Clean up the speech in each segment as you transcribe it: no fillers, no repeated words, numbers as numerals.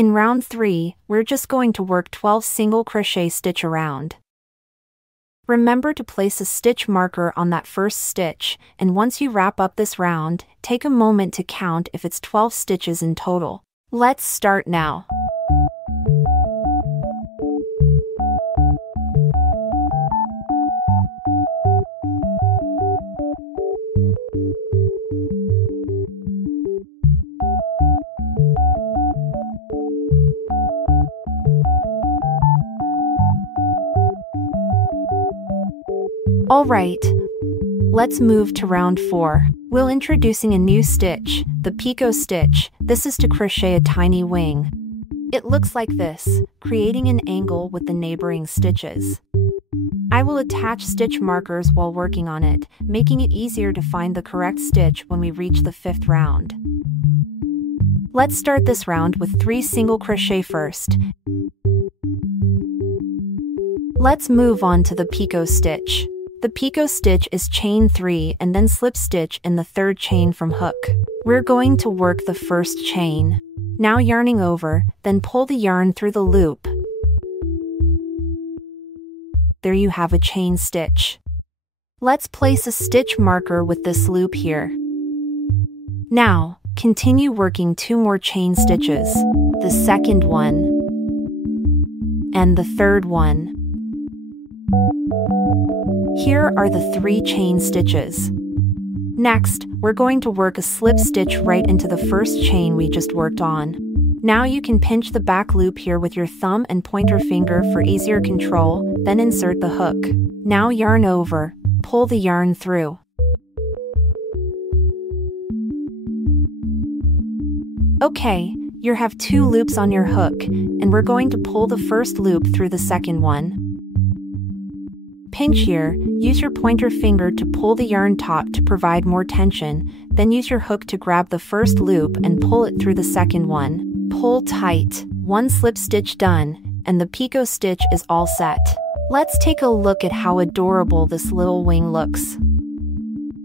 In round 3, we're just going to work 12 single crochet stitch around. Remember to place a stitch marker on that first stitch, and once you wrap up this round, take a moment to count if it's 12 stitches in total. Let's start now. Alright, let's move to round 4. We'll introducing a new stitch, the Picot stitch. This is to crochet a tiny wing. It looks like this, creating an angle with the neighboring stitches. I will attach stitch markers while working on it, making it easier to find the correct stitch when we reach the 5th round. Let's start this round with 3 single crochet first. Let's move on to the Picot stitch. The Picot stitch is chain 3 and then slip stitch in the 3rd chain from hook. We're going to work the first chain. Now yarning over, then pull the yarn through the loop. There you have a chain stitch. Let's place a stitch marker with this loop here. Now, continue working 2 more chain stitches, the 2nd one, and the 3rd one. Here are the 3 chain stitches. Next, we're going to work a slip stitch right into the first chain we just worked on. Now you can pinch the back loop here with your thumb and pointer finger for easier control, then insert the hook. Now yarn over, pull the yarn through. Okay, you have 2 loops on your hook, and we're going to pull the first loop through the 2nd one. Pinch here, use your pointer finger to pull the yarn taut to provide more tension, then use your hook to grab the first loop and pull it through the 2nd one. Pull tight. 1 slip stitch done, and the Picot stitch is all set. Let's take a look at how adorable this little wing looks.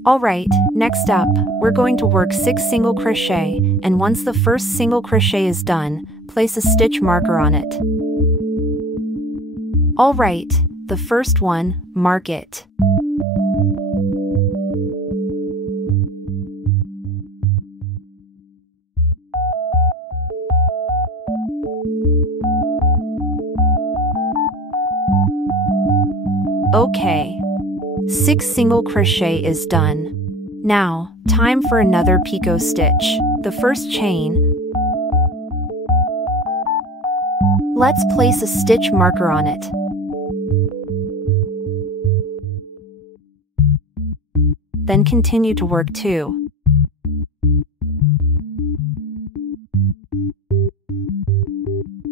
Alright, next up, we're going to work 6 single crochet, and once the first single crochet is done, place a stitch marker on it. Alright, the first one, mark it. Okay. 6 single crochet is done. Now, time for another Picot stitch. The first chain. Let's place a stitch marker on it. Then continue to work 2.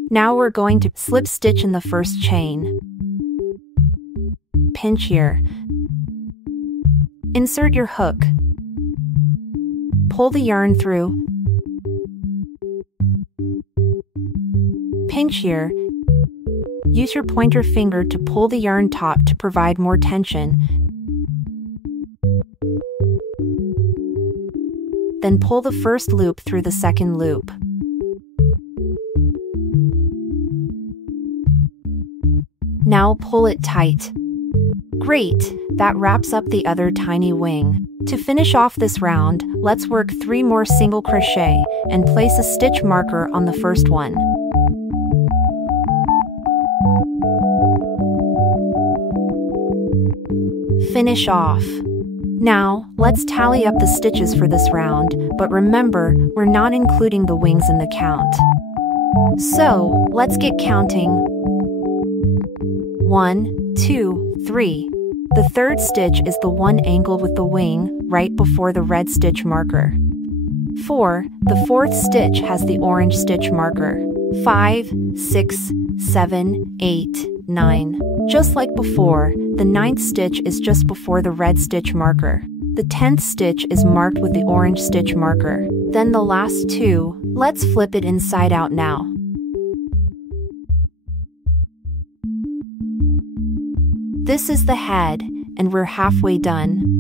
Now we're going to slip stitch in the first chain. Pinch here. Insert your hook. Pull the yarn through. Pinch here. Use your pointer finger to pull the yarn taut to provide more tension. Then pull the first loop through the 2nd loop. Now pull it tight. Great, that wraps up the other tiny wing. To finish off this round, let's work 3 more single crochet and place a stitch marker on the first one. Finish off. Now, let's tally up the stitches for this round, but remember, we're not including the wings in the count. So, let's get counting. 1, 2, 3. The 3rd stitch is the one angled with the wing, right before the red stitch marker. 4. The 4th stitch has the orange stitch marker. 5, 6, 7, 8, 9. Just like before, the 9th stitch is just before the red stitch marker. The 10th stitch is marked with the orange stitch marker. Then the last 2, let's flip it inside out now. This is the head, and we're halfway done.